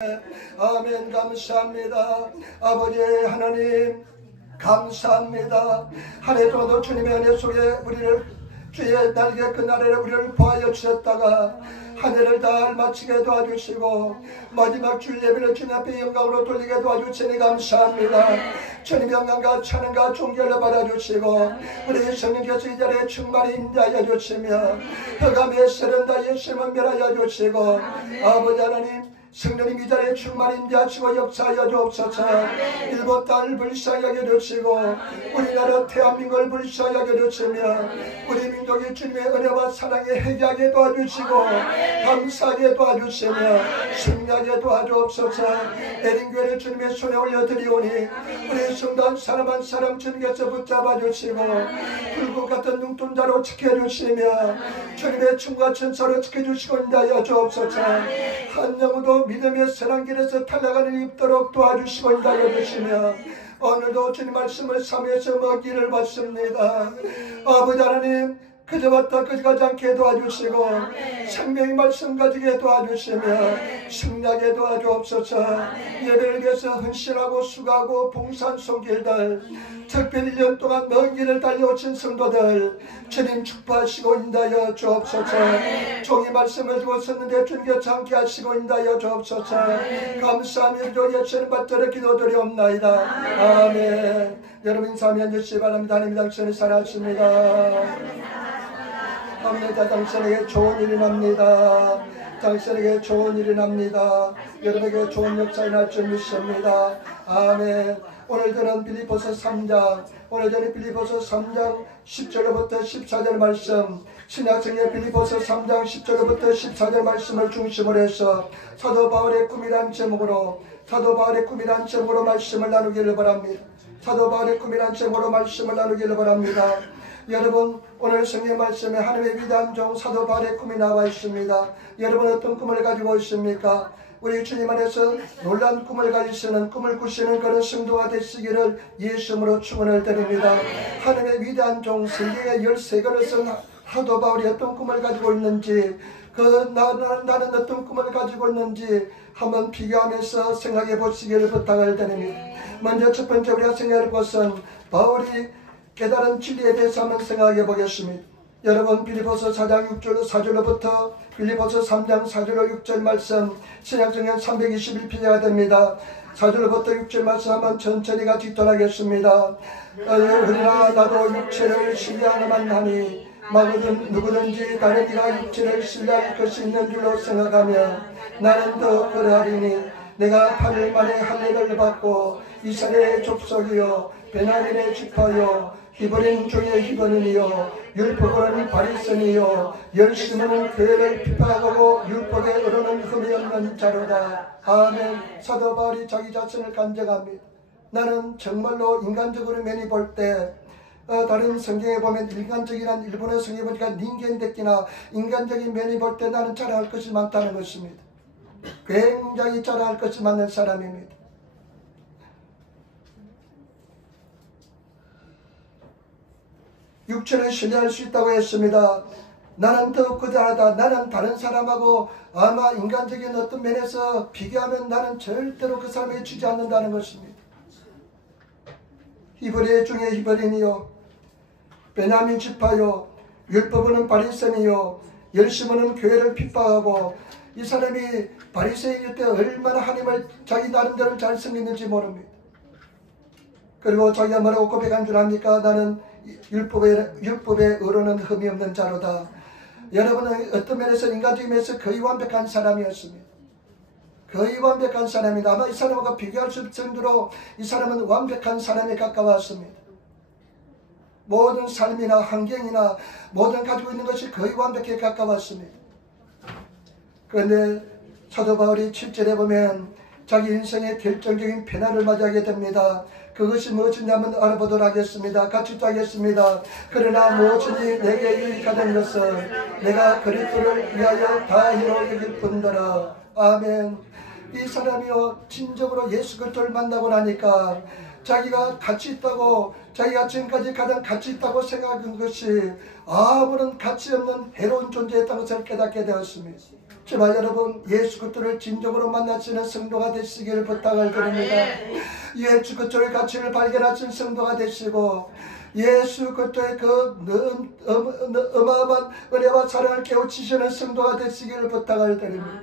아멘. 감사합니다. 아버지 하나님 감사합니다. 한 해 동안도 주님의 은혜 속에 우리를 주의 날개 그 아래에 우리를 보하여 주셨다가 한 해를 다 마치게 도와주시고 마지막 주일 예배를 주님 앞에 영광으로 돌리게 도와주시니 감사합니다. 주님 영광과 찬양과 존귀를 받아주시고 우리 성령께서 이 자리에 충만히 임재하여 주시며 흑암의 세련다 예수님을 멸하여 주시고 아버지 하나님 성령님 이 자리에 충만히 임재하시고 역사하여 주옵소서. 일본 땅을 불쌍하게 주시고 우리나라 대한민국을 불쌍하게 주시며 우리 민족이 주님의 은혜와 사랑에 회개하게 도와주시고 감사하게 도와주시며 승리하게 도와주옵소서. 에린교회를 주님의 손에 올려드리오니 우리 성도 사람 한 사람 주님께서 붙잡아 주시고 불꽃 같은 눈동자로 지켜주시며 주님의 충과 천사로 지켜주시고 인도하여 주옵소서. 한 영혼도 믿음의 선한 길에서 탈락하는 입도록 도와주시고 인도하여 주시며 오늘도 주님 말씀을 삼위에서 먹기를 받습니다. 아버지 하나님 그저 왔다 그저 가지 않게 도와주시고 생명의 말씀 가지게 도와주시며 승리하게 도와주옵소서. 예배를 위해서 헌신하고 수고하고 봉사한 손길들 특별히 1년 동안 먼 길을 달려오신 성도들 주님 축복하시고 인도하여 주옵소서. 종이 말씀을 주고 썼는데 주님께서 함께 하시고 인도하여 주옵소서. 감사하며 주 예수님 받들어 기도드리옵나이다. 아멘. 여러분 인사하며 앉으시기 바랍니다. 하나님 당신을 사랑하십니다. 아버지 당신에게 좋은 일이 납니다. 당신에게 좋은 일이 납니다. 여러분에게 좋은 역사가 날 줄 믿습니다. 아멘. 오늘 저는 빌립보서 3장 오늘 저는 빌립보서 3장 10절부터 14절 말씀 신약성경 빌립보서 3장 10절부터 14절 말씀을 중심으로 해서 사도 바울의 꿈이란 제목으로 말씀을 나누기를 바랍니다. 사도 바울의 꿈이란 제목으로 말씀을 나누기를 바랍니다. 여러분 오늘 성경 말씀에 하나님의 위대한 종 사도 바울의 꿈이 나와 있습니다. 여러분 어떤 꿈을 가지고 있습니까? 우리 주님 안에서 놀라운 꿈을 가지시는 꿈을 꾸시는 그런 성도가 되시기를 예수님으로 축원을 드립니다. 하나님의 위대한 종 성경의 13권을 쓴 사도 바울이 어떤 꿈을 가지고 있는지 나는 어떤 꿈을 가지고 있는지 한번 비교하면서 생각해 보시기를 부탁을 드립니다. 먼저 첫 번째 우리가 생각할 것은 바울이 깨달은 진리에 대해서 한번 생각해 보겠습니다. 여러분 빌립보서 4장 6절 4절로부터 빌립보서 3장 4절로 6절 말씀 신약성경 321페이지가 됩니다. 4절로부터 6절 말씀 한번 천천히 같이 떠나겠습니다. 그러나 나도 육체를 신뢰하나만 하니 누구든지 다른 이가 육체를 신뢰할 것이 있는 줄로 생각하며 나는 더 그러하리니 내가 8일 만에 할례를 받고 이스라엘의 족속이요 베냐민의 지파요 히브린 중에 히브린이요 율법으로는 바리새인이요 열심으로는 교회를 비판하고 율법에 의로는 흠이 없는 자로다. 아멘. 사도 바울이 자기 자신을 간증합니다. 나는 정말로 인간적으로 면이 볼 때 다른 성경에 보면 인간적이란 일본어 성경에 보니까 닌겐데끼나 인간적인 면이 볼 때 나는 자랑할 것이 많다는 것입니다. 굉장히 자랑할 것이 많은 사람입니다. 육체를 신뢰할 수 있다고 했습니다. 나는 더욱 거대하다. 나는 다른 사람하고 아마 인간적인 어떤 면에서 비교하면 나는 절대로 그 사람에게 주지 않는다는 것입니다. 히브리 중에 히브린이요 베냐민 지파요 율법은 바리새인이요 열심은 교회를 핍박하고 이 사람이 바리새인일 때 얼마나 하나님을 자기 나름대로 잘 섬기는지 모릅니다. 그리고 자기가 뭐라고 고백한 줄 압니까? 나는 율법의 의로는 흠이 없는 자로다. 여러분은 어떤 면에서 인간적인 면에서 거의 완벽한 사람이었습니다. 거의 완벽한 사람이다. 아마 이 사람과 비교할 수 없을 정도로 이 사람은 완벽한 사람에 가까웠습니다. 모든 삶이나 환경이나 모든 가지고 있는 것이 거의 완벽에 가까웠습니다. 그런데 사도 바울이 7절에 보면 자기 인생의 결정적인 변화를 맞이하게 됩니다. 그것이 무엇인지 한번 알아보도록 하겠습니다. 같이 하겠습니다. 그러나 무엇이니 내게 유익하던 것은 내가 그리스도를 위하여 다 이루어질 뿐더러. 아멘. 이 사람이요 진정으로 예수 그리스도를 만나고 나니까 자기가 가치 있다고 자기가 지금까지 가장 가치 있다고 생각한 것이 아무런 가치 없는 해로운 존재였다는 것을 깨닫게 되었습니다. 제발 여러분 예수 그리스도를 진정으로 만나시는 성도가 되시길 부탁을 드립니다. 예수 그리스도의 가치를 발견하신 성도가 되시고 예수 그리스도의 그 어마어마한 은혜와 사랑을 깨우치시는 성도가 되시길 부탁을 드립니다.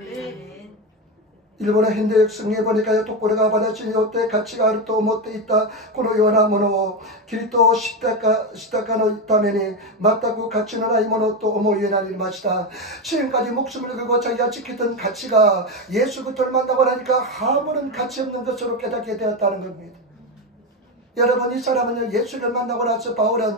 일본의 현대역 성경에 보니까 독고래가 받아진 요때 가치가 아르토 못돼 있다. 고노 요나모노 기리토 시타카노 타메니 맞다고 가치는 아이모노 또 오모유에나니 마시다. 지금까지 목숨을 걸고 자기가 지켰던 가치가 예수 그리스도를 만나고 나니까 아무런 가치 없는 것으로 깨닫게 되었다는 겁니다. 여러분 이 사람은요 예수를 만나고 나서 바울은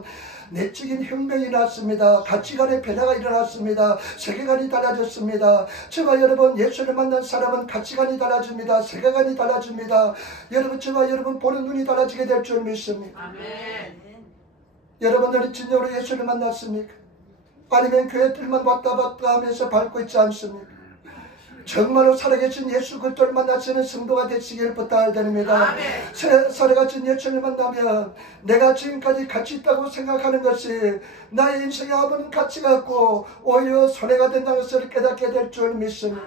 내적인 혁명이 일어났습니다. 가치관의 변화가 일어났습니다. 세계관이 달라졌습니다. 제발 여러분 예수를 만난 사람은 가치관이 달라집니다. 세계관이 달라집니다. 여러분 제발 여러분 보는 눈이 달라지게 될 줄 믿습니다. 아멘. 여러분들이 진정으로 예수를 만났습니까? 아니면 교회 뜰만 왔다 갔다 하면서 밟고 있지 않습니까? 정말로 살아계신 예수 그리스도를 만나시는 성도가 되시길 부탁드립니다. 살아계신 예수를 만나면 내가 지금까지 가치 있다고 생각하는 것이 나의 인생에 아무런 가치가 없고 오히려 손해가 된다는 것을 깨닫게 될 줄 믿습니다.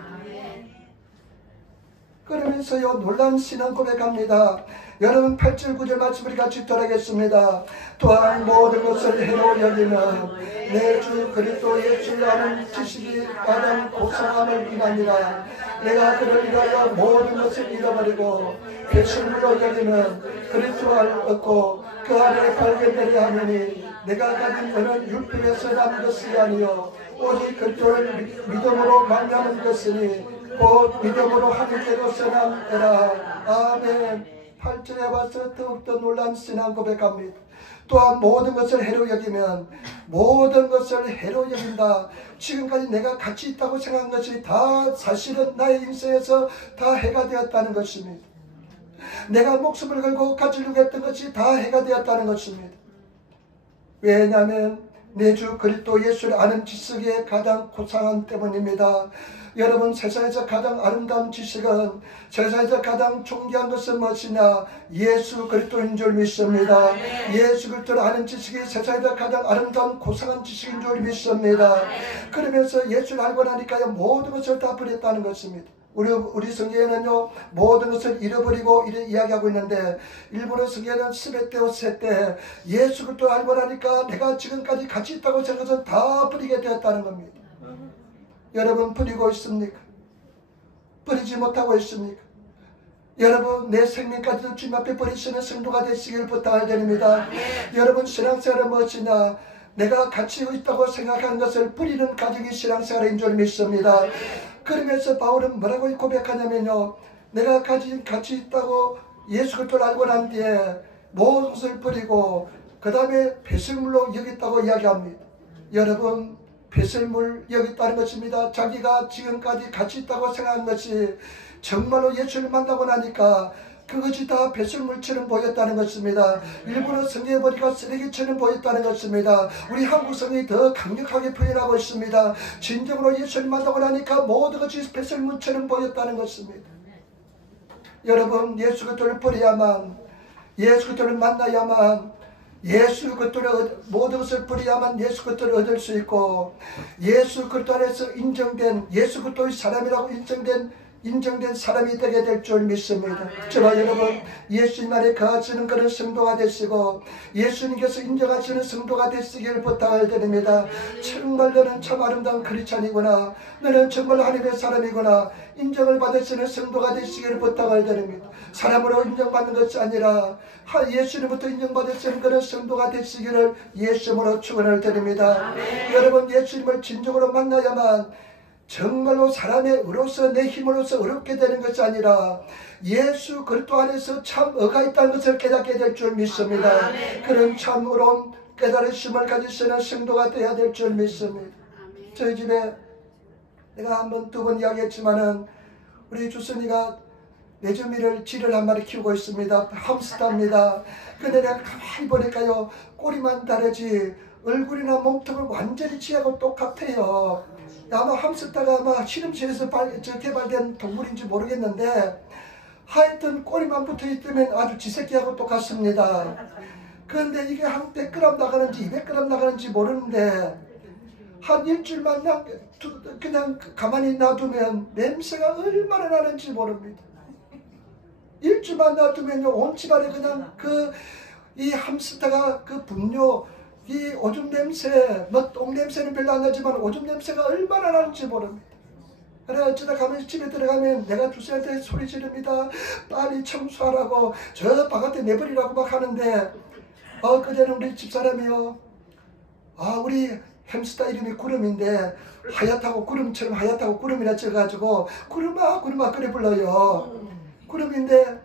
그러면서요 놀라운 신앙 고백합니다. 여러분 8절 9절 말씀을 같이 돌아가겠습니다. 또한 모든 것을 해로 여기면 내 주 그리스도 예수를 아는 지식이 가장 고상함을 인하니라. 내가 그를 위하여 모든 것을 잃어버리고 배신물로 여기면 그리스도를 얻고 그 안에 발견되려 하느니 내가 가진 어느 율법에서 난 것이 아니요 오직 그리스도를 믿음으로 말미암은 것이니 곧 믿음으로 하늘께로서 남으라. 아멘. 8절에 와서 더욱더 놀란 신앙 고백합니다. 또한 모든 것을 해로 여기면 모든 것을 해로 여긴다. 지금까지 내가 가치 있다고 생각한 것이 다 사실은 나의 인생에서 다 해가 되었다는 것입니다. 내가 목숨을 걸고 가지려고 했던 것이 다 해가 되었다는 것입니다. 왜냐하면 내 주 그리스도 예수를 아는 지식이 가장 고상함 때문입니다. 여러분 세상에서 가장 아름다운 지식은 세상에서 가장 존귀한 것은 무엇이냐? 예수 그리스도인 줄 믿습니다. 예수 그리스도를 아는 지식이 세상에서 가장 아름다운 고상한 지식인 줄 믿습니다. 그러면서 예수를 알고 나니까 모든 것을 다 버렸다는 것입니다. 우리 성경에는요 모든 것을 잃어버리고 이렇게 이야기하고 있는데 일본어 성경에는 스베테오 세때 예수 그리스도를 알고 나니까 내가 지금까지 가치 있다고 생각해서 다 버리게 되었다는 겁니다. 여러분 버리고 있습니까? 버리지 못하고 있습니까? 여러분 내 생명까지도 주님 앞에 버리시는 성도가 되시길 부탁드립니다. 여러분 신앙생활은 무엇이냐? 내가 가치 있다고 생각하는 것을 버리는 가정이 신앙생활인 줄 믿습니다. 그러면서 바울은 뭐라고 고백하냐면요 내가 가진 가치 있다고 예수 그리스도를 알고 난 뒤에 모든 것을 버리고 그 다음에 배설물로 여겼다고 이야기합니다. 여러분 배설물 여겼다는 것입니다. 자기가 지금까지 가치 있다고 생각한 것이 정말로 예수를 만나고 나니까 그것이 다 배설물처럼 보였다는 것입니다. 일본어 성경에 보니까 쓰레기처럼 보였다는 것입니다. 우리 한국 성경이 더 강력하게 표현하고 있습니다. 진정으로 예수를 만나고 나니까 모든 것이 배설물처럼 보였다는 것입니다. 여러분 예수 그리스도를 버려야만 예수 그리스도를 만나야만 예수 그리스도를 모든 것을 버려야만 예수 그리스도를 얻을 수 있고 예수 그리스도 안에서 인정된 예수 그리스도의 사람이라고 인정된 사람이 되게 될 줄 믿습니다. 저와 여러분 예수님 안에 거하시는 그런 성도가 되시고 예수님께서 인정하시는 성도가 되시길 부탁을 드립니다. 정말 너는 참 아름다운 크리스찬이구나. 너는 정말 하나님의 사람이구나. 인정을 받으시는 성도가 되시길 부탁을 드립니다. 사람으로 인정받는 것이 아니라 예수님부터 인정받으시는 그런 성도가 되시기를 예수님으로 축원을 드립니다. 여러분 예수님을 진정으로 만나야만 정말로 사람의 의로서 내 힘으로서 어렵게 되는 것이 아니라 예수 그리스도 안에서 참 의가 있다는 것을 깨닫게 될 줄 믿습니다. 그런 참 의로운 깨달으심을 가지시는 성도가 되어야 될 줄 믿습니다. 저희 집에 내가 한 번 두 번 이야기했지만은 우리 주선이가 내주미를 쥐를 한 마리 키우고 있습니다. 함스터입니다. 근데 내가 가만히 보니까요 꼬리만 다르지 얼굴이나 몸통은 완전히 쥐하고 똑같아요. 아마 함스터가 아마 실험실에서 개발된 동물인지 모르겠는데 하여튼 꼬리만 붙어있다면 아주 쥐새끼하고 똑같습니다. 그런데 이게 한 100g 나가는지 200g 나가는지 모르는데 한 일주일만 그냥 가만히 놔두면 냄새가 얼마나 나는지 모릅니다. 일주일만 놔두면요, 온 집안에 그냥 이 ham스터가 그 분뇨, 이 오줌 냄새, 뭐 똥 냄새는 별로 안 나지만 오줌 냄새가 얼마나 나는지 모릅니다. 그래 어쩌다 가면 집에 들어가면 내가 주세한테 소리 지릅니다. 빨리 청소하라고, 저 바깥에 내버리라고 막 하는데, 그전에 우리 집사람이요, 우리 햄스터 이름이 구름인데 하얗다고, 구름처럼 하얗다고 구름이라 쳐가지고 구름아 구름아 그래 불러요. 구름인데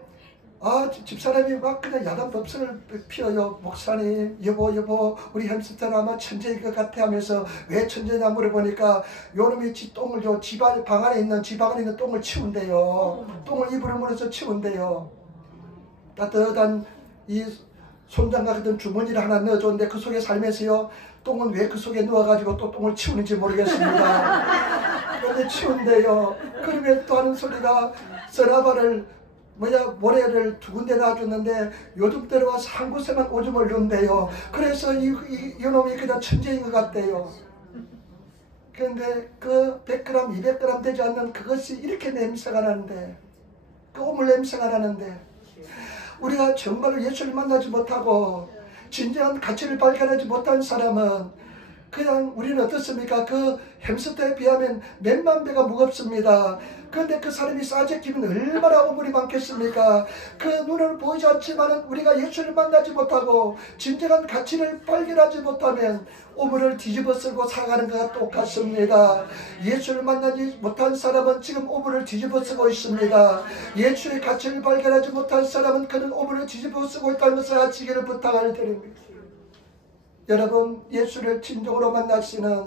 집사람이 막 그냥 야단 법석을 피워요. 목사님, 여보 우리 햄스터는 아마 천재일 것 같아 하면서 왜 천재냐 물어보니까 요놈이 똥을 방 안에 있는 똥을 치운대요. 똥을 입으로 물어서 치운대요. 따뜻한 이 손장갑 같은 주머니를 하나 넣어줬는데 그 속에 살면서요, 똥은 왜 그 속에 넣어가지고 또 똥을 치우는지 모르겠습니다. 그런데 치운대요. 그러면 또 하는 소리가 서라바를 모래를 두 군데 놔줬는데 요즘 들어와서 한 곳에만 오줌을 넣는데요. 그래서 이놈이 그냥 천재인 것 같대요. 그런데 그 100g, 200g 되지 않는 그것이 이렇게 냄새가 나는데, 그 오물 냄새가 나는데, 우리가 정말로 예수를 만나지 못하고 진정한 가치를 발견하지 못한 사람은 그냥 우리는 어떻습니까? 그 햄스터에 비하면 몇만 배가 무겁습니다. 그런데 그 사람이 싸제끼면 얼마나 오물이 많겠습니까? 그 눈을 보이지 않지만 우리가 예수를 만나지 못하고 진정한 가치를 발견하지 못하면 오물을 뒤집어 쓰고 살아가는 것과 똑같습니다. 예수를 만나지 못한 사람은 지금 오물을 뒤집어 쓰고 있습니다. 예수의 가치를 발견하지 못한 사람은 그는 오물을 뒤집어 쓰고 있다는 것을 아시기를 부탁을 드립니다. 여러분, 예수를 진정으로 만나시는,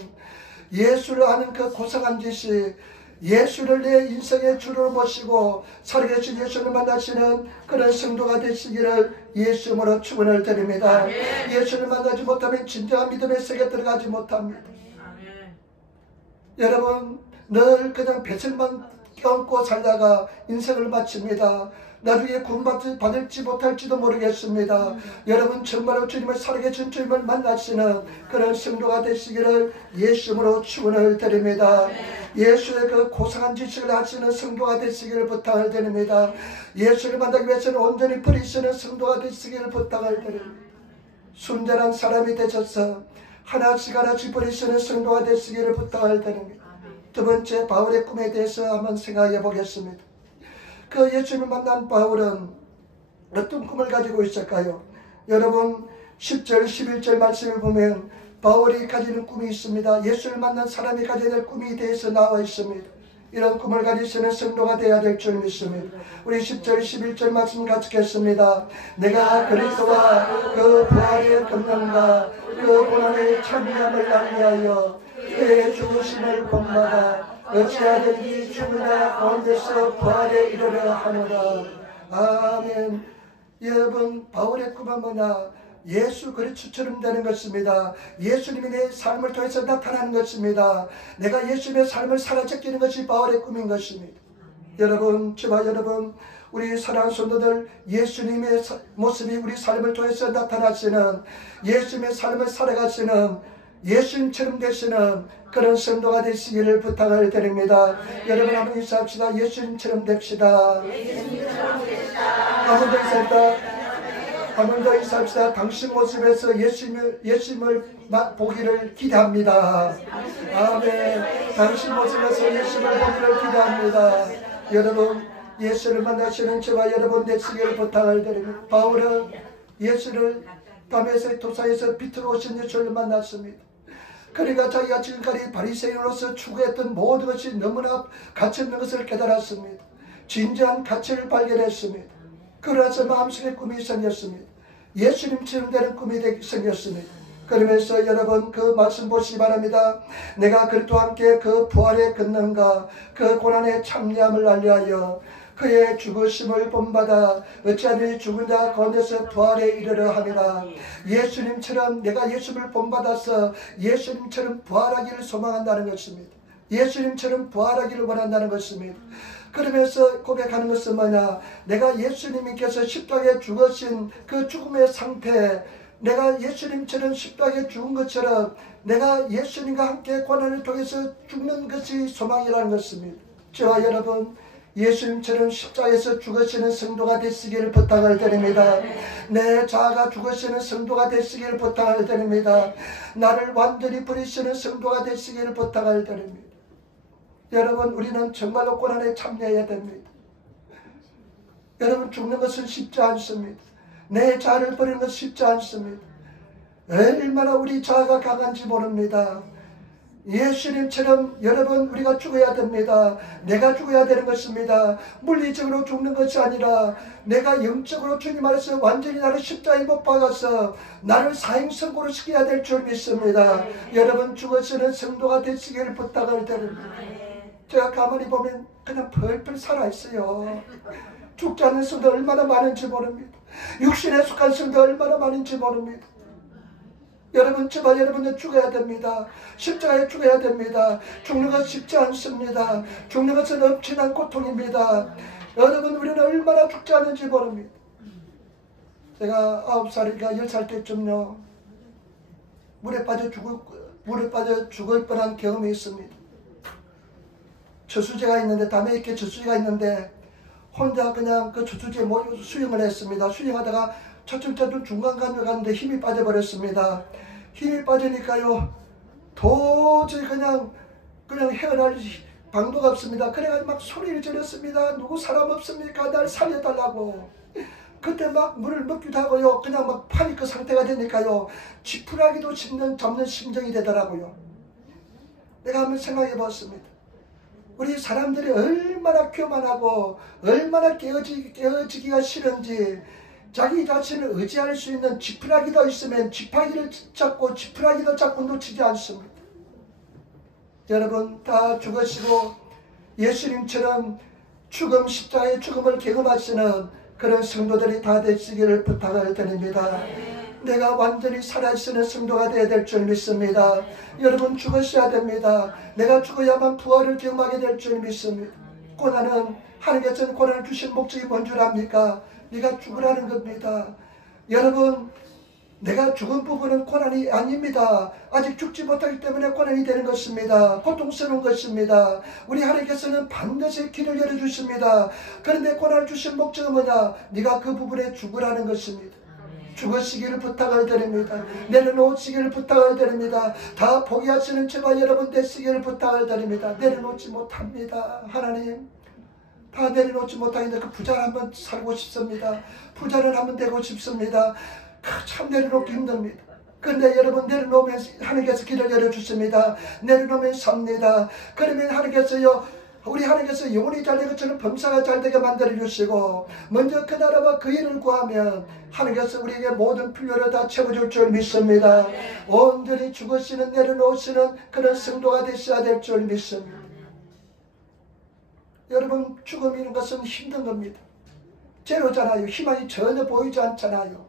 예수를 아는 그 고상한 짓이, 예수를 내 인생의 주로 모시고 살아계신 예수를 만나시는 그런 성도가 되시기를 예수님으로 축원을 드립니다. 아멘. 예수를 만나지 못하면 진정한 믿음의 세계에 들어가지 못합니다. 아멘. 여러분, 늘 그냥 뱃을만 껴안고 살다가 인생을 마칩니다. 나중에 구원받을지 못할지도 모르겠습니다. 여러분, 정말로 주님을 살아계신 주님을 만나시는 그런 성도가 되시기를 예수님으로 축원을 드립니다. 예수의 그 고상한 지식을 아시는 성도가 되시기를 부탁을 드립니다. 예수를 만나기 위해서는 온전히 버리시는 성도가 되시기를 부탁을 드립니다. 순전한 사람이 되셔서 하나씩 버리시는 성도가 되시기를 부탁을 드립니다. 두 번째, 바울의 꿈에 대해서 한번 생각해 보겠습니다. 그 예수님을 만난 바울은 어떤 꿈을 가지고 있을까요? 여러분, 10절, 11절 말씀을 보면 바울이 가지는 꿈이 있습니다. 예수를 만난 사람이 가져야 될 꿈에 대해서 나와 있습니다. 이런 꿈을 가지시는 성도가 되어야 될 줄 믿습니다. 우리 10절, 11절 말씀 같이 읽겠습니다. 내가 그리스도와 그 부활의 권능과 그 고난의 참여함을 낭비하여 그의 죽으심을 본받아 어찌하든지 죽으나 가운데서 부활에 이르려 하노라. 아멘. 여러분, 바울의 꿈은 뭐냐? 예수 그리스도처럼 되는 것입니다. 예수님이 내 삶을 통해서 나타나는 것입니다. 내가 예수님의 삶을 살아 제끼는 것이 바울의 꿈인 것입니다. 여러분, 저와 여러분, 우리 사랑하는 성도들, 예수님의 모습이 우리 삶을 통해서 나타나시는, 예수님의 삶을 살아가시는, 예수님처럼 되시는 그런 성도가 되시기를 부탁을 드립니다. 여러분, 한번 인사합시다. 예수님처럼 됩시다. 한번 더 인사합시다. 한번 더 인사합시다. 당신 모습에서 예수님을 보기를 기대합니다. 아멘. 당신 모습에서 예수님을 보기를 기대합니다. 여러분, 예수를 만나시는 저와 여러분 되시기를 부탁을 드립니다. 바울은 예수를 다메섹 도사에서 빛으로 오신 예수를 만났습니다. 그러니까 자기가 지금까지 바리새인으로서 추구했던 모든 것이 너무나 가치 없는 것을 깨달았습니다. 진정한 가치를 발견했습니다. 그러면서 마음속에 꿈이 생겼습니다. 예수님처럼 되는 꿈이 생겼습니다. 그러면서 여러분, 그 말씀 보시기 바랍니다. 내가 그리스도와 함께 그 부활의 권능과 그 고난의 참여함을 알리하여 그의 죽으심을 본받아 어찌하든지 죽은 자 가운데서 부활에 이르려 함이라. 예수님처럼 내가 예수님을 본받아서 예수님처럼 부활하기를 소망한다는 것입니다. 예수님처럼 부활하기를 원한다는 것입니다. 그러면서 고백하는 것은 뭐냐? 내가 예수님께서 십자가에 죽으신 그 죽음의 상태, 내가 예수님처럼 십자가에 죽은 것처럼 내가 예수님과 함께 고난을 통해서 죽는 것이 소망이라는 것입니다. 저와 여러분 예수님처럼 십자가에서 죽으시는 성도가 되시기를 부탁을 드립니다. 내 자아가 죽으시는 성도가 되시기를 부탁을 드립니다. 나를 완전히 버리시는 성도가 되시기를 부탁을 드립니다. 여러분 우리는 정말로 고난에 참여해야 됩니다. 여러분 죽는 것은 쉽지 않습니다. 내 자아를 버리는 것은 쉽지 않습니다. 얼마나 우리 자아가 강한지 모릅니다. 예수님처럼 여러분 우리가 죽어야 됩니다. 내가 죽어야 되는 것입니다. 물리적으로 죽는 것이 아니라 내가 영적으로 주님 안에서 완전히 나를 십자가에 못 박아서 나를 사형선고로 시켜야 될 줄 믿습니다. 여러분 죽으시는 성도가 되시기를 부탁을 드립니다. 제가 가만히 보면 그냥 펄펄 살아있어요. 죽지 않는 성도 얼마나 많은지 모릅니다. 육신에 속한 성도 얼마나 많은지 모릅니다. 여러분 제발 여러분은 죽어야 됩니다. 십자가에 죽어야 됩니다. 죽는 것 쉽지 않습니다. 죽는 것은 엄청난 고통입니다. 여러분 우리는 얼마나 죽지 않는지 모릅니다. 제가 9살인가 10살 때쯤요 물에 빠져 죽을 뻔한 경험이 있습니다. 저수지가 있는데 담에 이렇게 저수지가 있는데 혼자 그냥 그 저수지에 수영을 했습니다. 수영하다가 차츰차츰 중간간을 갔는데 힘이 빠져버렸습니다. 힘이 빠지니까요 도저히 그냥 헤어날 방도가 없습니다. 그래가지고 막 소리를 지르습니다. 누구 사람 없습니까? 날 살려달라고. 그때 막 물을 먹기도 하고요. 그냥 막 파니크 상태가 되니까요 지푸라기도 잡는 심정이 되더라고요. 내가 한번 생각해 봤습니다. 우리 사람들이 얼마나 교만하고 얼마나 깨어지기가 싫은지 자기 자신을 의지할 수 있는 지푸라기도 있으면 지팡이를 잡고 지푸라기도 잡고 놓치지 않습니다. 여러분 다 죽으시고 예수님처럼 죽음 십자가의 죽음을 경험하시는 그런 성도들이 다 되시기를 부탁을 드립니다. 내가 완전히 살아있는 성도가 되어야 될 줄 믿습니다. 여러분 죽으셔야 됩니다. 내가 죽어야만 부활을 경험하게 될 줄 믿습니다. 고난은 하나님께서는 고난을 주신 목적이 뭔 줄 압니까? 네가 죽으라는 겁니다. 여러분 내가 죽은 부분은 고난이 아닙니다. 아직 죽지 못하기 때문에 고난이 되는 것입니다. 고통스러운 것입니다. 우리 하나님께서는 반드시 길을 열어주십니다. 그런데 고난을 주신 목적은 뭐냐? 네가 그 부분에 죽으라는 것입니다. 죽으시기를 부탁을 드립니다. 내려놓으시기를 부탁을 드립니다. 다 포기하시는 제발 여러분 되시기를 부탁을 드립니다. 내려놓지 못합니다. 하나님 다 내려놓지 못하는데 그 부자를 한번 살고 싶습니다. 부자를 한번 되고 싶습니다. 참 내려놓기 힘듭니다. 그런데 여러분 내려놓으면 하나님께서 길을 열어주십니다. 내려놓으면 삽니다. 그러면 하나님께서요 우리 하나님께서 영혼이 잘된 것처럼 범사가 잘되게 만들어주시고 먼저 그 나라와 그 일을 구하면 하나님께서 우리에게 모든 필요를 다 채워줄 줄 믿습니다. 온전히 죽으시는 내려놓으시는 그런 성도가 되셔야 될 줄 믿습니다. 여러분 죽음이라는 것은 힘든 겁니다. 제로잖아요. 희망이 전혀 보이지 않잖아요.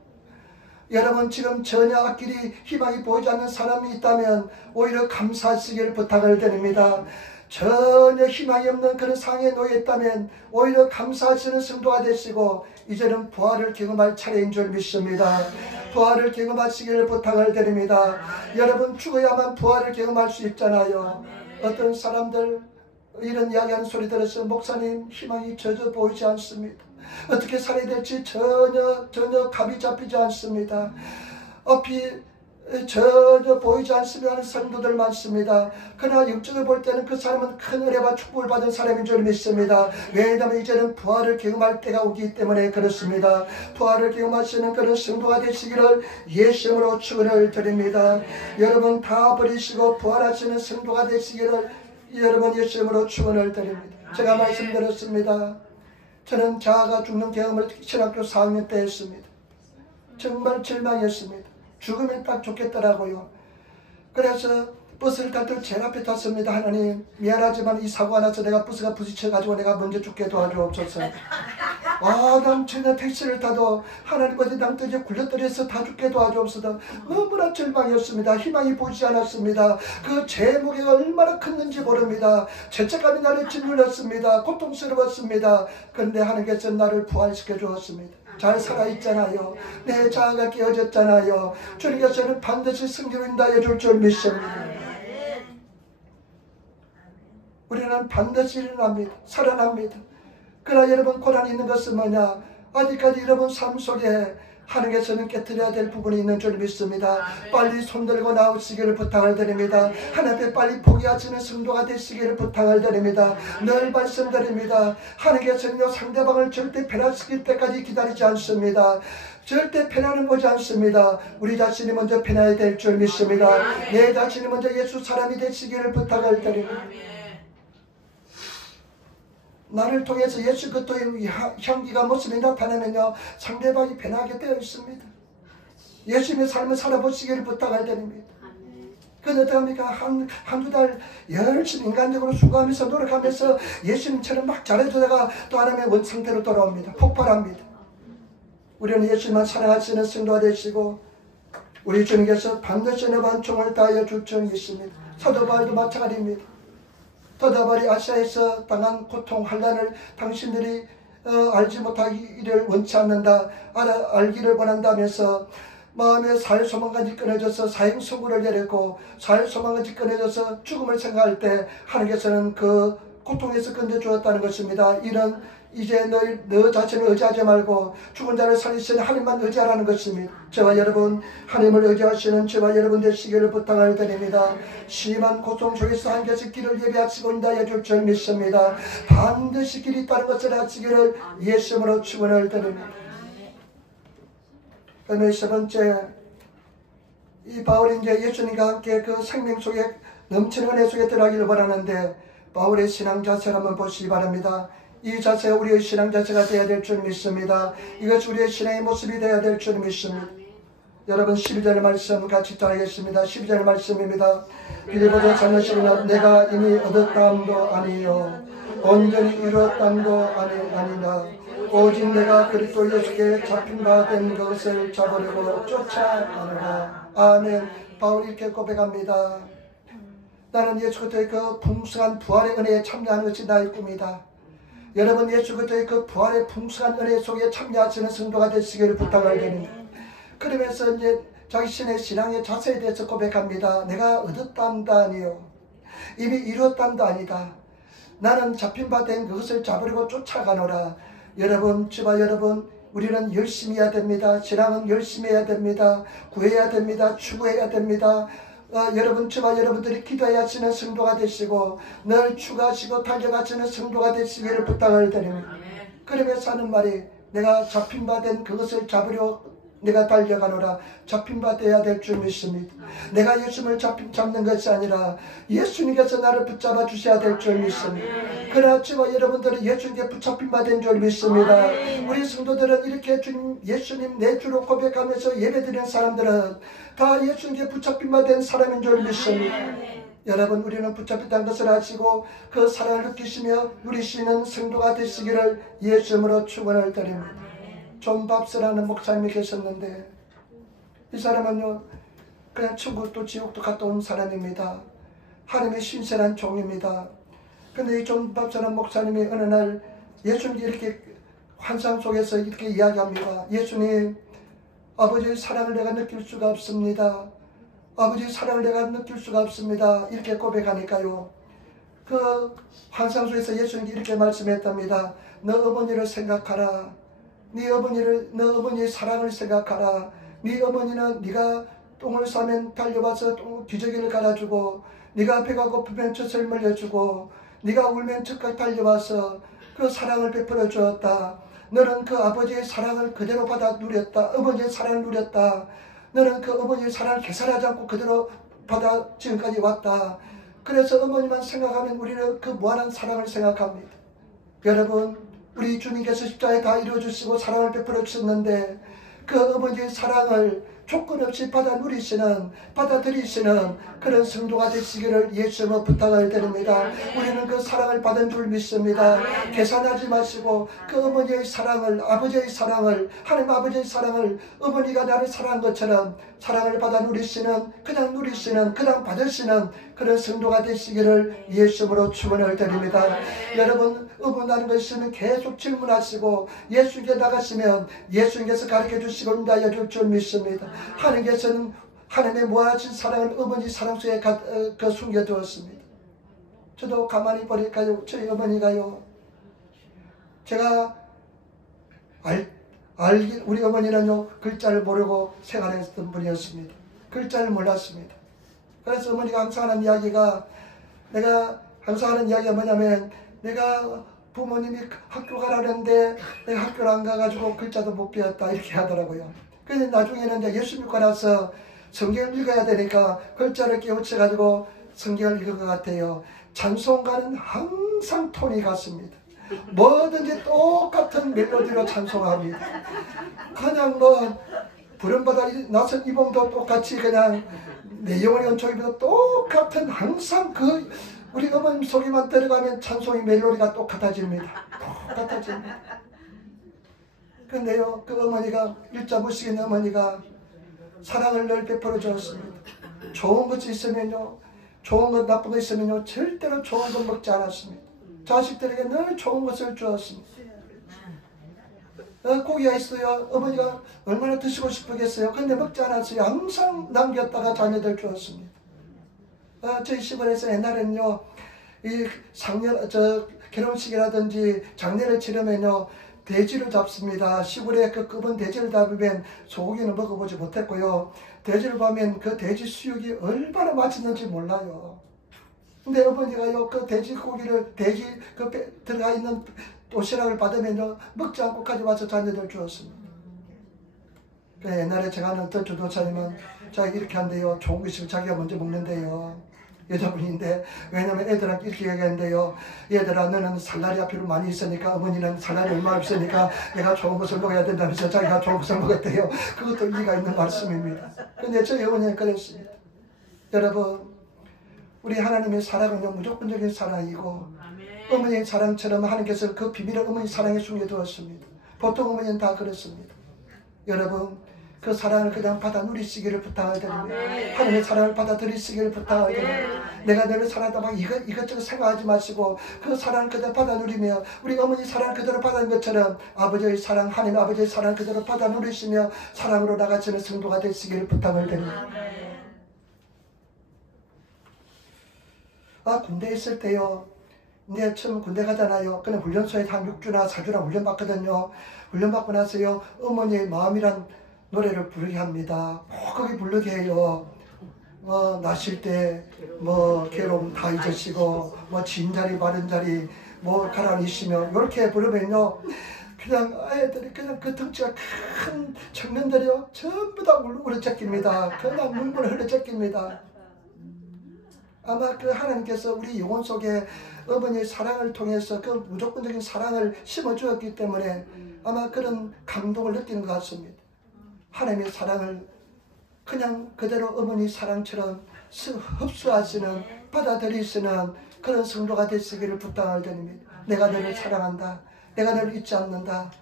여러분 지금 전혀 앞길이 희망이 보이지 않는 사람이 있다면 오히려 감사하시길 부탁을 드립니다. 전혀 희망이 없는 그런 상황에 놓여 있다면 오히려 감사하시는 성도가 되시고 이제는 부활을 경험할 차례인 줄 믿습니다. 부활을 경험하시기를 부탁을 드립니다. 여러분 죽어야만 부활을 경험할 수 있잖아요. 어떤 사람들 이런 이야기하는 소리 들었어요. 목사님 희망이 전혀 보이지 않습니다. 어떻게 살아야 될지 전혀 감이 잡히지 않습니다. 앞이 전혀 보이지 않으며 하는 성도들 많습니다. 그러나 영적을 볼 때는 그 사람은 큰 은혜와 축복을 받은 사람인 줄 믿습니다. 왜냐하면 이제는 부활을 경험할 때가 오기 때문에 그렇습니다. 부활을 경험하시는 그런 성도가 되시기를 예수님으로 축원을 드립니다. 여러분 다 버리시고 부활하시는 성도가 되시기를 여러분 예수님으로 축원을 드립니다. 제가 말씀드렸습니다. 저는 자아가 죽는 경험을 신학교 4학년 때 했습니다. 정말 절망했습니다. 죽으면 딱 좋겠더라고요. 그래서 버스를 탈 때 제일 앞에 탔습니다. 하나님 미안하지만 이 사고가 나서 내가 버스가 부딪혀가지고 내가 먼저 죽게 도와주옵소서. 난 전혀 택시를 타도 하나님 어디 낭떠 이제 굴러떨어져서 다 죽게 도와주옵소서. 너무나 절망이었습니다. 희망이 보이지 않았습니다. 그 제 무게가 얼마나 컸는지 모릅니다. 죄책감이 나를 짓눌렀습니다. 고통스러웠습니다. 그런데 하나님께서 나를 부활시켜 주었습니다. 잘 살아있잖아요. 내 자아가 깨어졌잖아요. 주님께서는 반드시 승리를 인도하여 줄 줄 믿습니다. 우리는 반드시 일어납니다. 살아납니다. 그러나 여러분, 고난이 있는 것은 뭐냐? 아직까지 여러분 삶 속에 하나님께서는 깨뜨려야 될 부분이 있는 줄 믿습니다. 빨리 손들고 나오시기를 부탁을 드립니다. 하나님 앞에 빨리 포기하시는 성도가 되시기를 부탁을 드립니다. 늘 말씀드립니다. 하나님께서는요, 상대방을 절대 변화시킬 때까지 기다리지 않습니다. 절대 변화는 오지 않습니다. 우리 자신이 먼저 변화해야 될 줄 믿습니다. 내 자신이 먼저 예수 사람이 되시기를 부탁을 드립니다. 나를 통해서 예수 그리스도의 향기가 모습이 나타나면요, 상대방이 변하게 되어 있습니다. 예수님의 삶을 살아보시기를 부탁을 드립니다. 그건 어떡합니까? 한두 달 열심히 인간적으로 수고하면서 노력하면서 예수님처럼 막 잘해주다가 또 하나님의 원상태로 돌아옵니다. 폭발합니다. 우리는 예수님만 사랑하시는 성도가 되시고 우리 주님께서 반드시 내 반총을 다하여 줄 줄 믿습니다. 사도 바울도 마찬가지입니다. 사도 바울이 아시아에서 당한 고통, 환난을 당신들이 알지 못하기를 원치 않는다, 알기를 원한다면서 마음에 사회 소망까지 끊어져서 사형선고를 내렸고 사회 소망까지 끊어져서 죽음을 생각할 때 하나님께서는 그 고통에서 건져주었다는 것입니다. 이런 이제 너 자신을 의지하지 말고 죽은 자를 살리시는 하나님만 의지하라는 것입니다. 저와 여러분, 하나님을 의지하시는 저와 여러분 되시기를 부탁을 드립니다. 심한 고통 속에서 하나님께서 길을 예비하시고 인도하여 줄 줄 믿습니다. 반드시 길이 있다는 것을 아시기를 예수님으로 축원을 드립니다. 그다음에 세 번째, 이 바울이 이제 예수님과 함께 그 생명 속에 넘치는 은혜 속에 들어가기를 원하는데 바울의 신앙 자세를 한번 보시기 바랍니다. 이 자세가 우리의 신앙 자세가 되어야 될 줄 믿습니다. 이것이 우리의 신앙의 모습이 되어야 될 줄 믿습니다. 여러분, 12절 말씀 같이 따르겠습니다. 12절 말씀입니다. 빌보자 장로시는 내가 이미 얻었다함도 아니요 온전히 이루었다함도 아니나 오직 내가 그리스도 예수께 잡힌 바 된 것을 잡으려고 쫓아가노라. 아멘. 바울이 이렇게 고백합니다. 나는 예수 그리스도의 그 풍성한 부활의 은혜에 참여하는 것이 나의 꿈이다. 여러분, 예수 그리스도의 그 부활의 풍성한 은혜 속에 참여하시는 성도가 되시기를 부탁을 드립니다. 그러면서 이제 자신의 신앙의 자세에 대해서 고백합니다. 내가 얻었담도 아니요 이미 이루었담도 아니다. 나는 잡힌 바 된 그것을 잡으려고 쫓아가노라. 여러분, 저와 여러분, 우리는 열심히 해야 됩니다. 신앙은 열심히 해야 됩니다. 구해야 됩니다. 추구해야 됩니다. 여러분, 저와 여러분들이 기도해야 하시는 성도가 되시고 늘 추구하시고 달려가시는 성도가 되시기를 부탁을 드립니다. 그러면서 하는 말이 내가 잡힌 바 된 그것을 잡으려 내가 달려가노라. 잡힌 바 되어야 될 줄 믿습니다. 내가 예수님을 잡는 것이 아니라 예수님께서 나를 붙잡아 주셔야 될 줄 믿습니다. 그러나 저와 여러분들은 예수님께 붙잡힌 바 된 줄 믿습니다. 우리 성도들은 이렇게 주님, 예수님 내 주로 고백하면서 예배드리는 사람들은 다 예수님께 붙잡힌 바 된 사람인 줄 믿습니다. 여러분, 우리는 붙잡혔다는 것을 아시고 그 사랑을 느끼시며 누리시는 성도가 되시기를 예수님으로 축원을 드립니다. 존 밥스라는 목사님이 계셨는데 이 사람은요, 그냥 천국도 지옥도 갔다 온 사람입니다. 하나님의 신실한 종입니다. 근데 이 존 밥스라는 목사님이 어느 날 예수님께 이렇게 환상 속에서 이렇게 이야기합니다. 예수님, 아버지의 사랑을 내가 느낄 수가 없습니다. 아버지의 사랑을 내가 느낄 수가 없습니다. 이렇게 고백하니까요, 그 환상 속에서 예수님이 이렇게 말씀했답니다. 너 어머니를 생각하라. 네 어머니의 사랑을 생각하라. 네 어머니는 네가 똥을 싸면 달려와서 기저귀를 갈아주고, 네가 배가 고프면 젖을 물려주고, 네가 울면 적각 달려와서 그 사랑을 베풀어 주었다. 너는 그 아버지의 사랑을 그대로 받아 누렸다. 어머니의 사랑을 누렸다. 너는 그 어머니의 사랑을 계산하지 않고 그대로 받아 지금까지 왔다. 그래서 어머니만 생각하면 우리는 그 무한한 사랑을 생각합니다. 여러분, 우리 주님께서 십자가에 다 이루어주시고 사랑을 베풀어 주셨는데 그 어머니의 사랑을 조건 없이 받아들이시는 그런 성도가 되시기를 예수님으로 부탁을 드립니다. 우리는 그 사랑을 받은 줄 믿습니다. 계산하지 마시고 그 어머니의 사랑을, 아버지의 사랑을, 하나님 아버지의 사랑을, 어머니가 나를 사랑한 것처럼 사랑을 받아 누리시는, 그냥 받으시는 그런 성도가 되시기를 예수님으로 축원을 드립니다. 여러분, 의문하는 것이 있으면 계속 질문하시고 예수님께 나가시면 예수님께서 가르쳐 주시고 인도하여 줄 줄 믿습니다. 하나님께서는 하나님의 무한하신 사랑을 어머니 사랑 속에 숨겨두었습니다. 저도 가만히 보니까요, 저희 어머니가요, 제가 우리 어머니는요, 글자를 모르고 생활했던 분이었습니다. 글자를 몰랐습니다. 그래서 어머니가 항상 하는 이야기가, 내가 항상 하는 이야기가 뭐냐면, 내가 부모님이 학교 가라는데 내가 학교를 안 가가지고 글자도 못 배웠다, 이렇게 하더라고요. 그래서 나중에는 이제 예수 믿고 나서 성경을 읽어야 되니까 글자를 깨우쳐가지고 성경을 읽은 것 같아요. 찬송가는 항상 톤이 같습니다. 뭐든지 똑같은 멜로디로 찬송합니다. 그냥 뭐 부름받아 나선 이봉도 똑같이 그냥 내 영혼의 연초입니다. 똑같은 항상 그 우리 어머님 속에만 들어가면 찬송의 멜로디가 똑같아집니다. 똑같아집니다. 근데요, 그 어머니가 일자 무식 있는 어머니가 사랑을 늘 베풀어 주었습니다. 좋은 것이 있으면요, 좋은 것 나쁜 것 있으면요, 절대로 좋은 것 먹지 않았습니다. 자식들에게 늘 좋은 것을 주었습니다. 고기가 있어요. 어머니가 얼마나 드시고 싶겠어요. 근데 먹지 않았어요. 항상 남겼다가 자녀들 주었습니다. 저희 시골에서 옛날에는요, 이 결혼식이라든지 장례를 치르면요, 돼지를 잡습니다. 시골에 그 끄은 돼지를 잡으면 소고기는 먹어보지 못했고요. 돼지를 보면 그 돼지 수육이 얼마나 맛있는지 몰라요. 근데 어머니가요, 그 돼지고기를, 돼지 들어가 있는 도시락을 받으면요, 먹지 않고 가져와서 자녀들 주었습니다. 옛날에 제가 아는 어떤 주도사님은 자기 이렇게 한대요. 좋은 것을 자기가 먼저 먹는데요. 여자분인데, 왜냐면 애들한테 이렇게 얘기하는데요. 얘들아, 너는 살날이 필요 많이 있으니까, 어머니는 살날이 얼마 없으니까 내가 좋은 것을 먹어야 된다면서 자기가 좋은 것을 먹었대요. 그것도 일리가 있는 말씀입니다. 근데 저희 어머니는 그랬습니다. 여러분, 우리 하나님의 사랑은요, 무조건적인 사랑이고, 어머니의 사랑처럼 하나님께서 그 비밀을 어머니 사랑에 숨겨두었습니다. 보통 어머니는 다 그렇습니다. 여러분, 그 사랑을 그냥 받아 누리시기를 부탁을 드립니다. 하나님의 사랑을 받아 들이시기를 부탁을 드립니다. 내가 너를 사랑하다 막 이것저것 생각하지 마시고 그 사랑을 그대로 받아 누리며 우리 어머니 사랑을 그대로 받은 것처럼 아버지의 사랑, 하나님 아버지의 사랑을 그대로 받아 누리시며 사랑으로 나가시는 성도가 되시기를 부탁을 드립니다. 군대에 있을 때요, 이제 처음 군대 가잖아요. 그냥 훈련소에 한 6주나 4주나 훈련 받거든요. 훈련 받고 나서요, 어머니의 마음이란 노래를 부르게 합니다. 거기 부르게 해요. 나실 때, 괴로움 다 잊으시고, 진자리, 마른 자리, 가라앉으시며, 이렇게 부르면요, 그냥 아이들이 그냥 그 덩치가 큰 청년들이요, 전부 다 울어젖깁니다. 그냥 눈물을 흘려젖깁니다. 아마 그 하나님께서 우리 영혼 속에 어머니의 사랑을 통해서 그 무조건적인 사랑을 심어주었기 때문에 아마 그런 감동을 느끼는 것 같습니다. 하나님의 사랑을 그냥 그대로 어머니 사랑처럼 흡수하시는, 받아들이시는 그런 성도가 되시기를 부탁을 드립니다. 내가 너를 사랑한다. 내가 너를 잊지 않는다.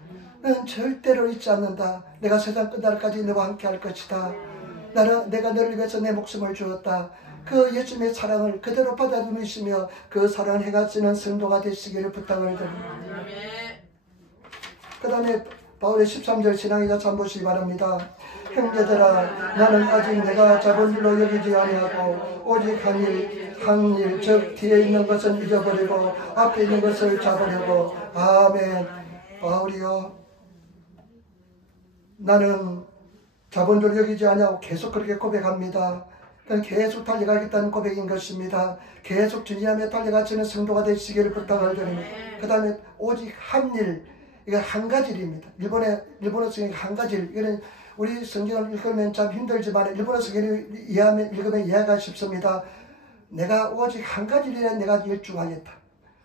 너는 절대로 잊지 않는다. 내가 세상 끝날까지 너와 함께 할 것이다. 내가 너를 위해서 내 목숨을 주었다. 그 예수님의 사랑을 그대로 받아들이시며 그 사랑을 행하시는 성도가 되시기를 부탁을 드립니다. 그 다음에 바울의 13절 신앙이자 참보시기 바랍니다. 형제들아, 나는 아직 내가 잡은 일로 여기지 아니하고 오직 한 일 즉 뒤에 있는 것은 잊어버리고 앞에 있는 것을 잡으려고. 아멘. 바울이요, 나는 잡은 줄 여기지 아니하고 계속 그렇게 고백합니다. 계속 달려가겠다는 고백인 것입니다. 계속 진지하며 달려가시는 성도가 되시기를 부탁을 드립니다. 그 다음에 오직 한 일, 이거 한 가지 일입니다. 일본어 성경이 한 가지 일. 이거는 우리 성경을 읽으면 참 힘들지만 일본어 성경을 읽으면 이해가 쉽습니다. 내가 오직 한 가지 일에 내가 열중하겠다.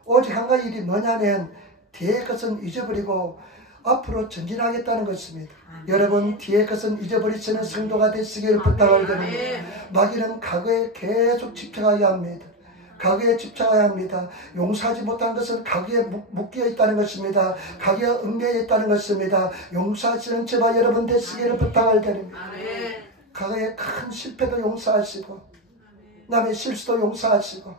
오직 한 가지 일이 뭐냐면 뒤의 것은 잊어버리고 앞으로 전진하겠다는 것입니다. 여러분, 뒤의 것은 잊어버리시는 성도가 되시기를 부탁을 드립니다. 마귀는 과거에 계속 집착하게 합니다. 과거에 집착해야 합니다. 용서하지 못한 것은 과거에 묶여 있다는 것입니다. 과거에 얽매여 있다는 것입니다. 용서하시는 제발 여러분 되시기를 부탁을 드립니다. 과거의 큰 실패도 용서하시고 남의 실수도 용서하시고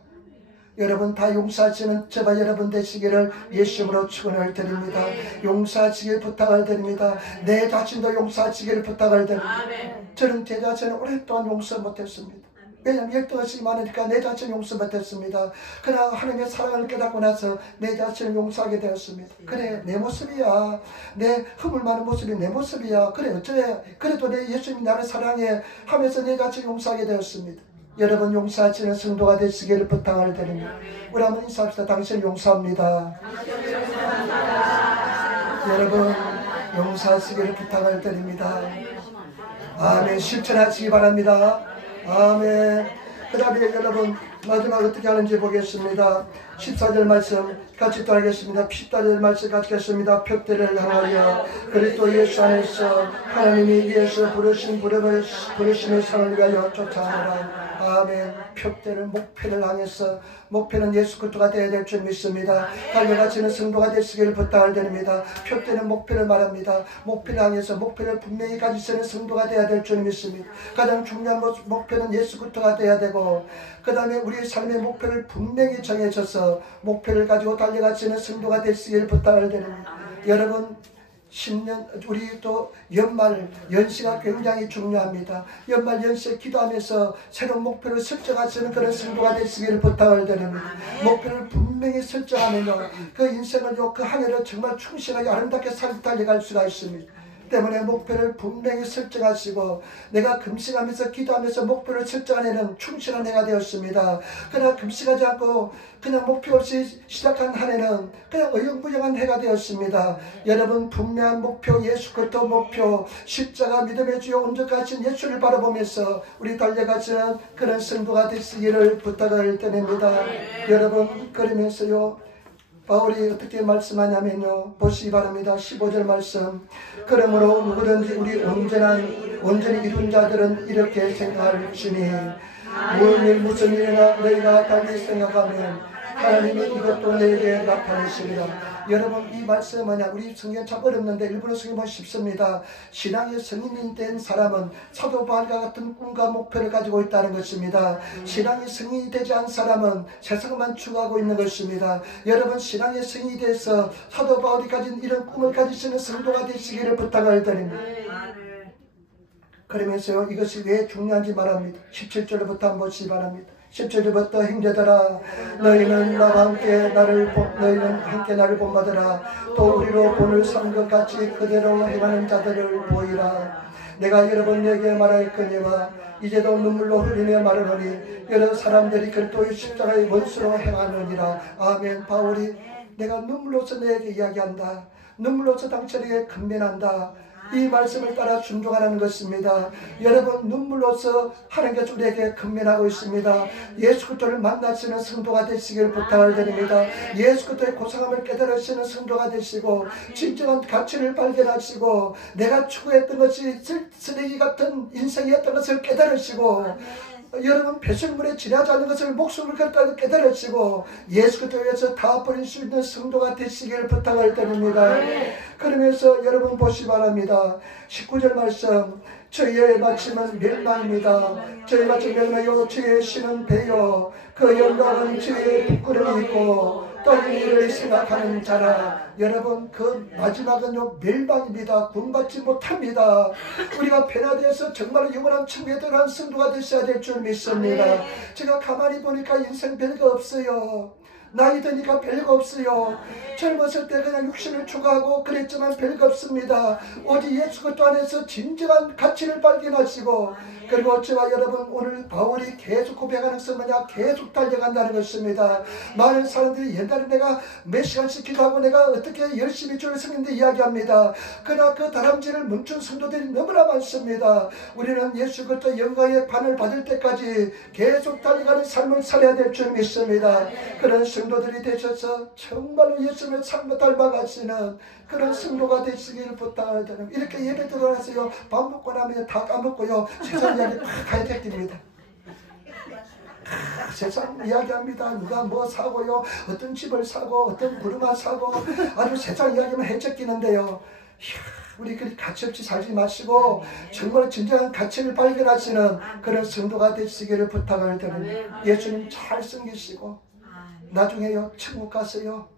여러분 다 용서하시는 저와 여러분 되시기를 예수님으로 축원을 드립니다. 용서하시길 부탁을 드립니다. 내 자신도 용서하시기를 부탁을 드립니다. 저는 제 자신을 오랫동안 용서 못했습니다. 왜냐하면 열등의식이 많으니까 내 자신을 용서 못했습니다. 그러나 하나님의 사랑을 깨닫고 나서 내 자신을 용서하게 되었습니다. 그래 내 모습이야. 내 허물 많은 모습이 내 모습이야. 그래 어쩌래. 그래도 내 예수님이 나를 사랑해 하면서 내 자신을 용서하게 되었습니다. 여러분 용서하시는 성도가 되시기를 부탁을 드립니다. 우리 한번 인사합시다. 당신 용서합니다. 여러분 용서하시기를 부탁을 드립니다. 아멘. 실천하시기 바랍니다. 아멘. 그 다음에 여러분 마지막 어떻게 하는지 보겠습니다. 14절 말씀 같이 또 하겠습니다. 14절 말씀 같이 하겠습니다. 표대를 향하여 그리스도 예수 안에서 하나님이 위에서 부르심의 상을 위하여 쫓아가라. 아멘. 표대를 목표를 향해서 목표는 예수 그리스도가 되어야 될 줄 믿습니다. 달려가시는 성도가 되시기를 부탁을 드립니다. 표대는 목표를 말합니다. 목표를 향해서 목표를 분명히 가지시는 성도가 되어야 될 줄 믿습니다. 가장 중요한 목표는 예수 그리스도가 되어야 되고 그 다음에 우리의 삶의 목표를 분명히 정해져서 목표를 가지고 달려가시는 성도가 되시기를 부탁을 드립니다. 여러분 10년 우리 또 연말 연시가 굉장히 중요합니다. 연말 연시에 기도하면서 새로운 목표를 설정하시는 그런 성도가 되시기를 부탁을 드립니다. 목표를 분명히 설정하면요 그 인생을요 그 한 해를 정말 충실하게 아름답게 달려갈 수가 있습니다. 때문에 목표를 분명히 설정하시고 내가 금식하면서 기도하면서 목표를 설정하는 충실한 해가 되었습니다. 그러나 금식하지 않고 그냥 목표 없이 시작한 한 해는 그냥 어영부영한 해가 되었습니다. 여러분 분명한 목표 예수 그리스도 목표 십자가 믿음의 주요 온전하신 예수를 바라보면서 우리 달려가시는 그런 성도가 되시기를 부탁을 드립니다. 여러분 그러면서요 바울이 어떻게 말씀하냐면요 보시기 바랍니다. 15절 말씀 그러므로 누구든지 우리 온전히 이룬 자들은 이렇게 생각할지니 무슨 일이나 너희가 달리 생각하면 하나님이 이것도 너에게 나타내시리라. 여러분 이 말씀 뭐냐 우리 성경 참 어렵는데 일본어 성경 보면 쉽습니다. 신앙의 성인이 된 사람은 사도 바울과 같은 꿈과 목표를 가지고 있다는 것입니다. 신앙의 성인이 되지 않은 사람은 세상만 추구하고 있는 것입니다. 여러분 신앙의 성인이 돼서 사도 바울이 가진 이런 꿈을 가지시는 성도가 되시기를 부탁을 드립니다. 그러면서요 이것이 왜 중요한지 말합니다. 17절부터 한번 보시기 바랍니다. 17절부터 형제들아 너희는 나와 함께 나를 본받으라. 또 우리로 본을 삼은 것 같이 그대로 행하는 자들을 보이라. 내가 여러분에게 말하였거니와 이제도 눈물로 흘리며 말하노니 여러 사람들이 그리스도의 십자가의 원수로 행하느니라. 아멘. 바울이 내가 눈물로서 너에게 이야기한다. 눈물로서 당신에게 근면한다. 이 말씀을 따라 순종하라는 것입니다. 여러분 눈물로서 하나님께서 우리에게 근면하고 있습니다. 예수 그리스도를 만나시는 성도가 되시길 부탁을 드립니다. 예수 그리스도의 고상함을 깨달으시는 성도가 되시고 진정한 가치를 발견하시고 내가 추구했던 것이 쓰레기 같은 인생이었던 것을 깨달으시고 여러분 배설물에 지나지 않는 것을 목숨을 걸다가 깨달으시고 예수 그리스도에 위해서 다 버릴 수 있는 성도가 되시길 부탁을 드립니다. 그러면서 여러분 보시기 바랍니다. 19절 말씀 저희의 마침은 멸망입니다. 저희 마침 멸망이요 저희의 신은 배요 그 영광은 저희의 부끄러움이 있고 떨린 일을 생각하는 자라. 여러분 그 마지막은요 멸망입니다. 구원받지 못합니다. 우리가 변화되어서 정말 영원한 천국에 들어간 성도가 되셔야 될 줄 믿습니다. 제가 가만히 보니까 인생 별거 없어요. 나이 드니까 별거 없어요. 젊었을 때 그냥 육신을 추구하고 그랬지만 별거 없습니다. 오직 예수 그리스도 안에서 진정한 가치를 발견하시고 그리고 저와 여러분 오늘 바울이 계속 고백하는 것은 뭐냐 계속 달려간다는 것입니다. 많은 사람들이 옛날에 내가 몇 시간씩 기도하고 내가 어떻게 열심히 주를 섬긴데 이야기합니다. 그러나 그 다람쥐를 멈춘 성도들이 너무나 많습니다. 우리는 예수 그리스도 영광의 반을 받을 때까지 계속 달려가는 삶을 살아야 될 줄 믿습니다. 그런 성도들이 되셔서 정말로 예수님을 삶을 닮아가시는 그런 성도가 되시기를 부탁을 드립니다. 이렇게 예배 들어가세요. 밥 먹고 나면 다 까먹고요. 세상 이야기 다 가야됩니다. 세상 이야기합니다. 누가 뭐 사고요. 어떤 집을 사고 어떤 부르마 사고 아주 세상 이야기만 해적기는데요. 우리 그리 가치없이 살지 마시고 정말 진정한 가치를 발견하시는 그런 성도가 되시기를 부탁을 드립니다. 예수님 잘 섬기시고 나중에요 천국 가서요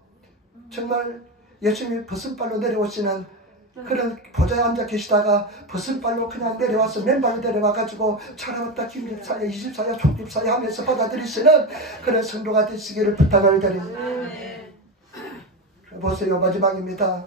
정말 예수님이 벗은발로 내려오시는 그런 보좌에 앉아 계시다가 벗은발로 그냥 내려와서 맨발로 내려와가지고 차라왔다 김집사야 이집사야 총집사야 하면서 받아들이시는 그런 성도가 되시기를 부탁을 드립니다. 보세요. 마지막입니다.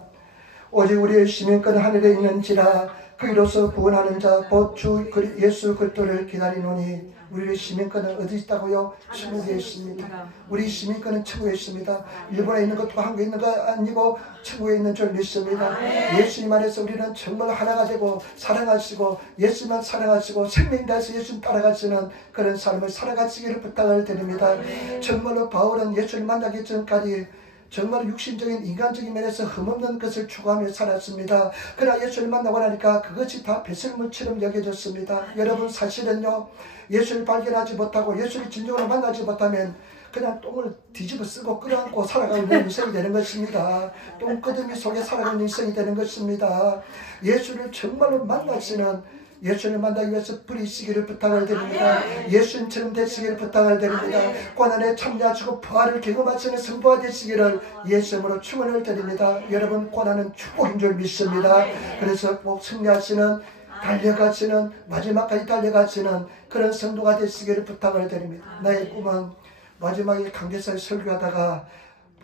오직 우리의 시민권 하늘에 있는지라 그이로서 구원하는 자 곧 주 예수 그리스도를 기다리노니 우리의 시민권은 어디 있다고요? 천국에 있습니다. 우리 시민권은 천국에 있습니다. 일본에 있는 것도 한국에 있는 거 아니고 천국에 있는 줄 믿습니다. 예수님 안에서 우리는 정말 하나가 되고 사랑하시고 예수님만 사랑하시고 생명 다해서 예수님 따라가시는 그런 삶을 살아가시기를 부탁을 드립니다. 정말로 바울은 예수님 만나기 전까지 정말 육신적인 인간적인 면에서 흠없는 것을 추구하며 살았습니다. 그러나 예수를 만나고 나니까 그것이 다 배설물처럼 여겨졌습니다. 여러분 사실은요 예수를 발견하지 못하고 예수를 진정으로 만나지 못하면 그냥 똥을 뒤집어 쓰고 끌어안고 살아가는 인생이 되는 것입니다. 똥끄더미 속에 살아가는 인생이 되는 것입니다. 예수를 정말로 만나시는 예수를 만나기 위해서 부리시기를 부탁을 드립니다. 예수님처럼 되시기를 부탁을 드립니다. 고난에 참여하시고 부활을 경험하시는 성도가 되시기를 예수님으로 축원을 드립니다. 여러분 고난은 축복인 줄 믿습니다. 그래서 꼭 승리하시는 달려가시는 마지막까지 달려가시는 그런 성도가 되시기를 부탁을 드립니다. 나의 꿈은 마지막에 강제사에 설교하다가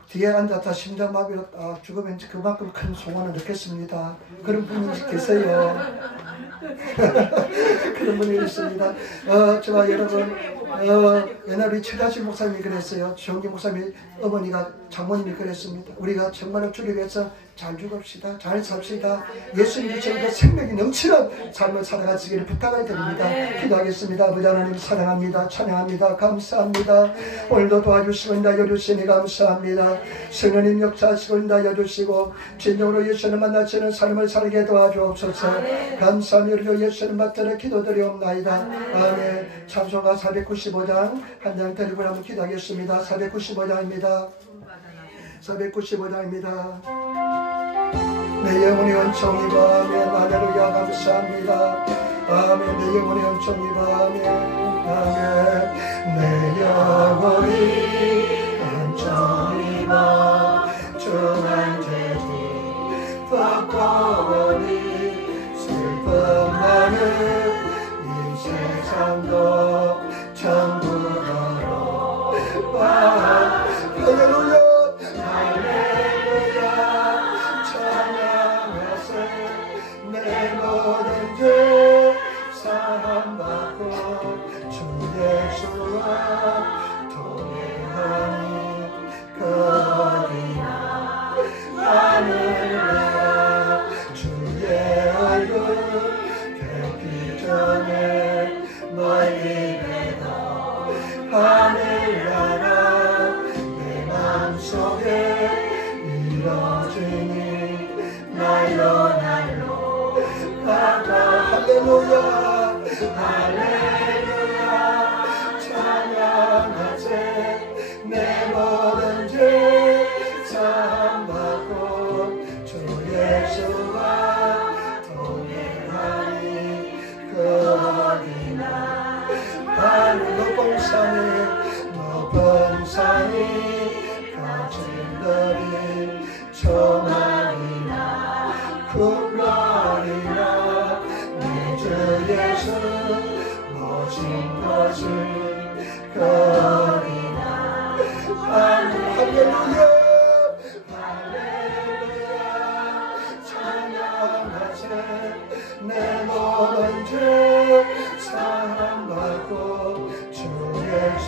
뒤에 앉았다 심장마비로 죽으면 그만큼 큰 소원을 넣겠습니다. 그런 분이 계세요. 그런 분이 있습니다. 제가 여러분 옛날 우리 최다실 목사님이 그랬어요. 정기 목사님 어머니가 장모님이 그랬습니다. 우리가 정말로 주를 위해서 잘 죽읍시다. 잘 삽시다. 예수님처럼 그 생명이 넘치는 삶을 살아가시기를 부탁을 드립니다. 기도하겠습니다. 아버지 하나님 사랑합니다. 찬양합니다. 감사합니다. 오늘도 도와주시고 인도해주시니 감사합니다. 성령님 역사하시고 인도해주시고 진정으로 예수를 만나시는 삶을 살게 도와주옵소서. 감사합니다. 우리 예수님 받들어 기도드리옵나이다. 아멘. 찬송가 495장 한 장 드리고 한번 기도하겠습니다. 495장입니다. 495장입니다. 내 영혼이 은총이 아멘. 할렐루야 감사합니다. 아멘. 내 영혼이 은총이 아멘. 아멘. 내 영혼이 은총이 중한 죄지 덮고니 슬픔하는 이 세상도 천국으로 와. 할렐루야. 내 모든 죄 사함받고 주 예수와 동행하니 그 어디나 하늘나라 주의 얼굴 뵙기 전에 멀리 뵈도 하늘나라 내 맘속에 이뤄지니 날로 할렐루야 할렐루야 찬양하세 내 모든 죄 사함받고 주 예수와 동행하니 그 어디나 하늘 높은 산이 가진들이 조망이나 궁궐이나 주 예수 모신 것을 거리나 할렐루야 할렐루야 찬양하세 내 모든 죄 사함받고 주 예수